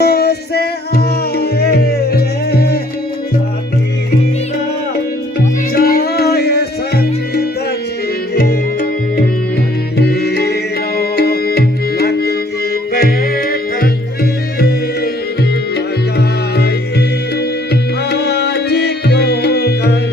से आए साथीरा जाए सच धज के अंधेरो लग की बैठक लगाई आज क्यों घर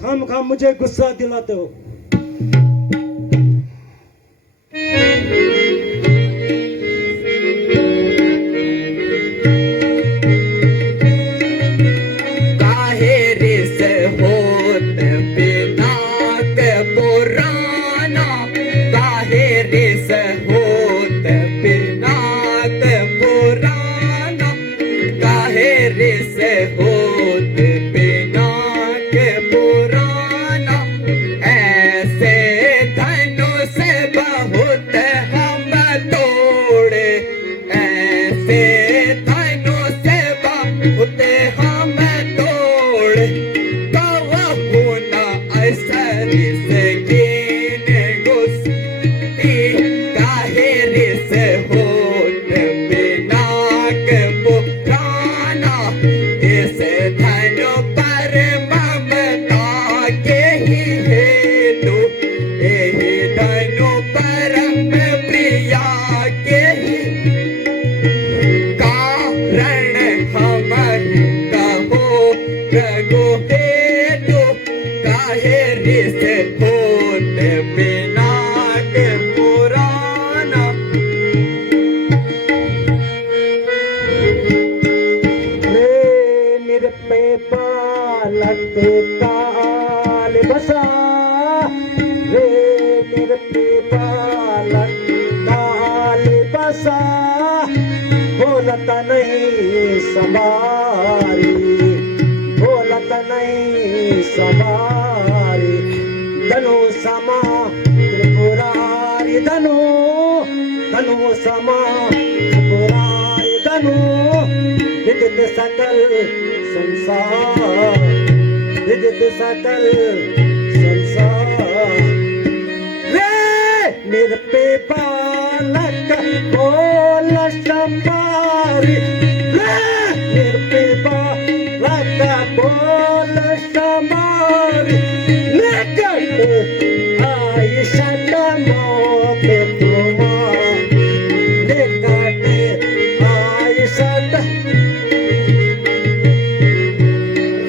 खामखा मुझे गुस्सा दिलाते हो। होत बिना के पुराना सा बोलत नहीं समारी, बोलत नहीं समारी। धनु समा त्रिपुरारी धनु, धनु समा त्रिपुरारी धनु। विदित सकल संसार, विदित सकल संसार। रे निरपे बालक बोल समारी, रे निरपे बालक बोल समारी। निकट आई शतमो पे तुम्हार, निकट आई शत।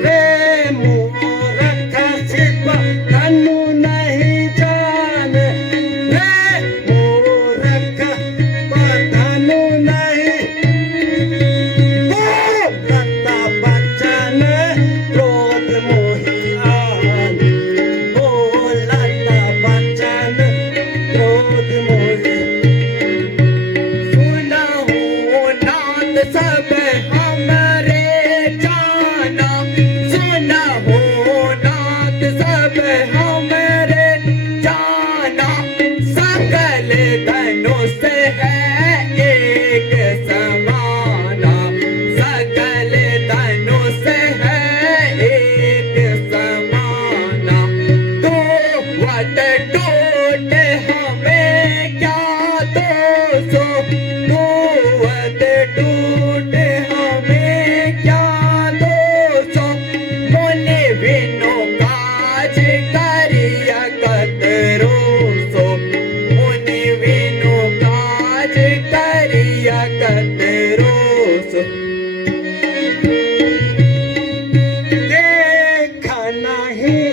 रे मूर्ख सिर्फ धनु नहीं जाने, रे मूर्ख धनु नहीं। बोलता बचन क्रोध मोहि आन, बोलता बचन क्रोध मोहि। सुनहु नाथ सब हमरे जाना, सुनहु नाथ सब हमरे जाना। सकल धनुष है एक समाना, सकल धनुष है एक समाना। तो वट टूट हमें क्या दोषो, तो वट टूट हमें क्या दोषो। मुनि बिनु काज करिया कतरोसो, मुनि बिनु काज करिया कतरोसो। देख नहीं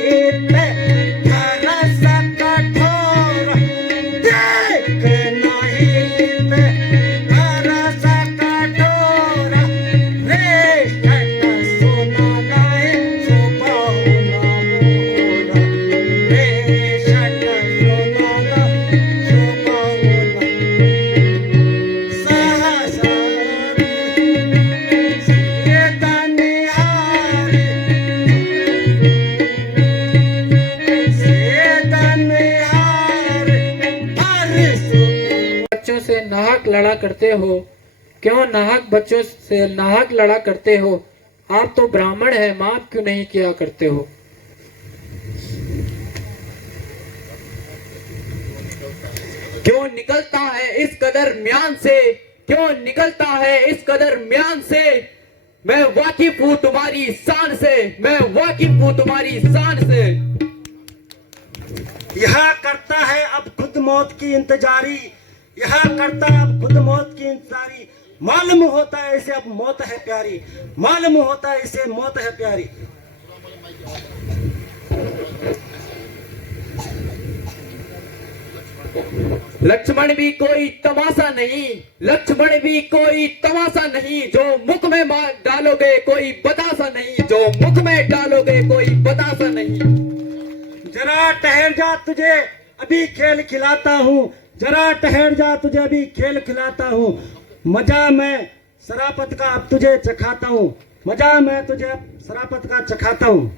ते धरस कठोर, देख नहीं ते धरस कठोर। रे शत सुना नहीं सुपाहुना मोरा, रे शत सुना नहीं सुपाहुना। सहसा बच्चों से नाहक लड़ा करते हो, क्यों नाहक बच्चों से नाहक लड़ा करते हो? आप तो ब्राह्मण है, माफ क्यों नहीं किया करते हो? क्यों निकलता है इस कदर म्यान से, क्यों निकलता है इस कदर म्यान से? मैं वाकिफ हूँ तुम्हारी शान से, मैं वाकिफ हूँ तुम्हारी शान से। यह करता है अब खुद मौत की इंतजारी, यह करता है अब खुद मौत की इंतजारी। मालूम होता है इसे अब मौत है प्यारी, मालूम होता है इसे मौत है प्यारी। लक्ष्मण भी कोई तमाशा नहीं, लक्ष्मण भी कोई तमाशा नहीं। जो मुख में डालोगे कोई बतासा नहीं, जो मुख में डालोगे कोई बतासा नहीं। जरा ठहर जा तुझे अभी खेल खिलाता हूँ, जरा ठहर जा तुझे अभी खेल खिलाता हूँ। मजा मैं शराफत का अब तुझे चखाता हूँ, मजा मैं तुझे अब शराफत का चखाता हूँ।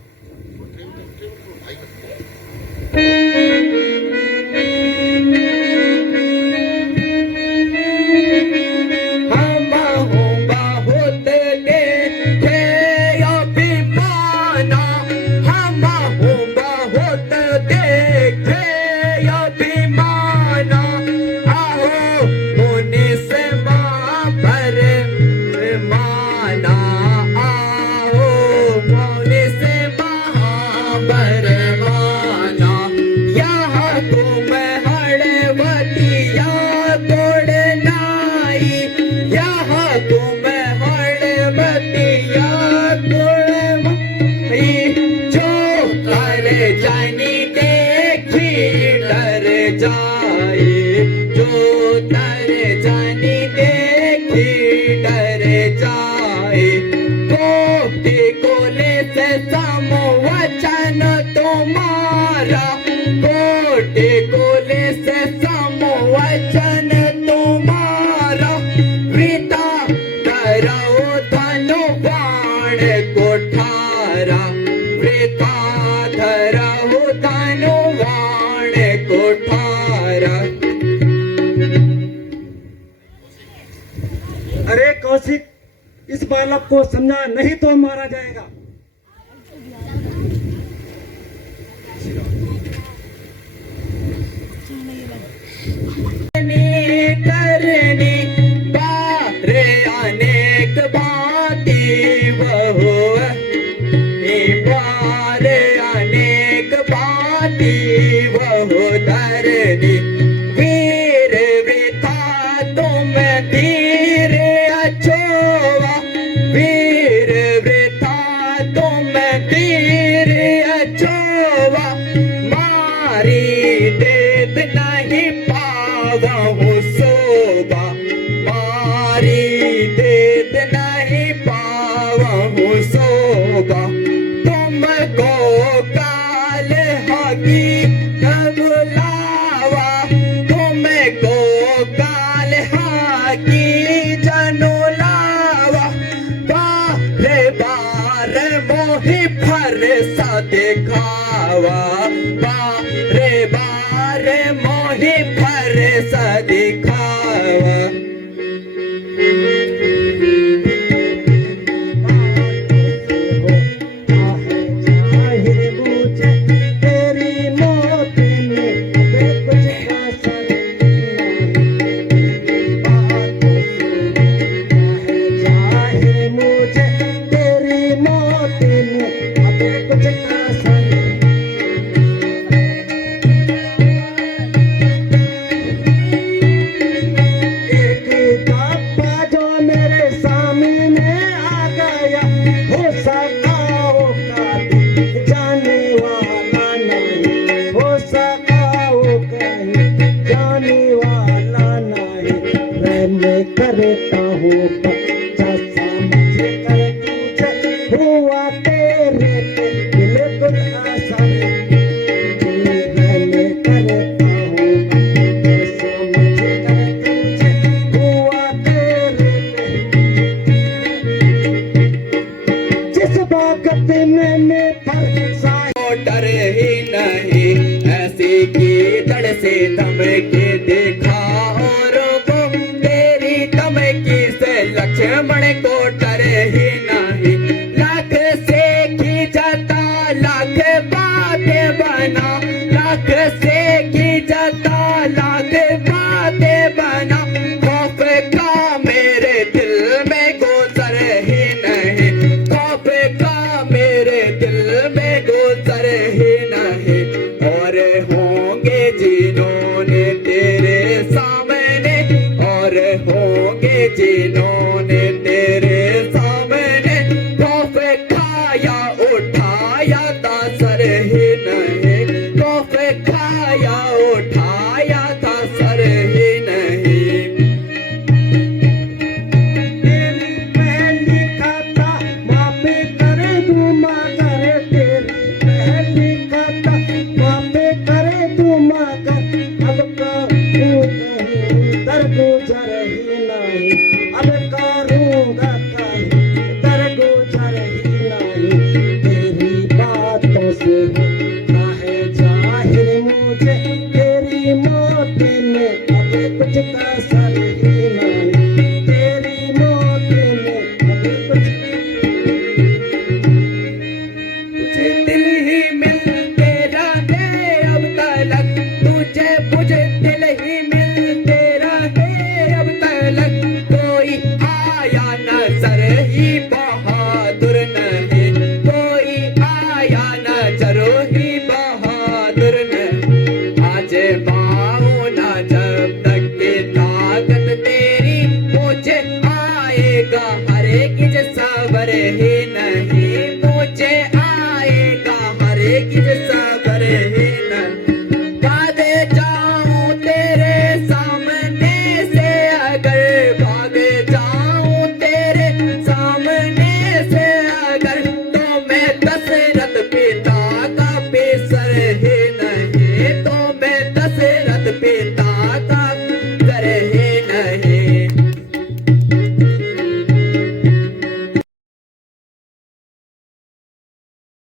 वचन तुम्हारा कोटि कोले से समवचन तुम्हारा। बालक को समझा, नहीं तो मारा जाएगा। करनी बारे अनेक बाती बहु बारे अनेक बाती बहु धरनी वीर वृथा तुम धीर अछोवा वीर वृथा तुम धीर अछोवा मारी देत नहीं पावहु शोभा मारी देत नहीं पावहु शोभा तुमको काल हकी बुलावा तुमको काल हकी जनुलावा बारे बार मोहि फर सा दिखावा बारे बार मोहि फर सा दिखावा करता हूँ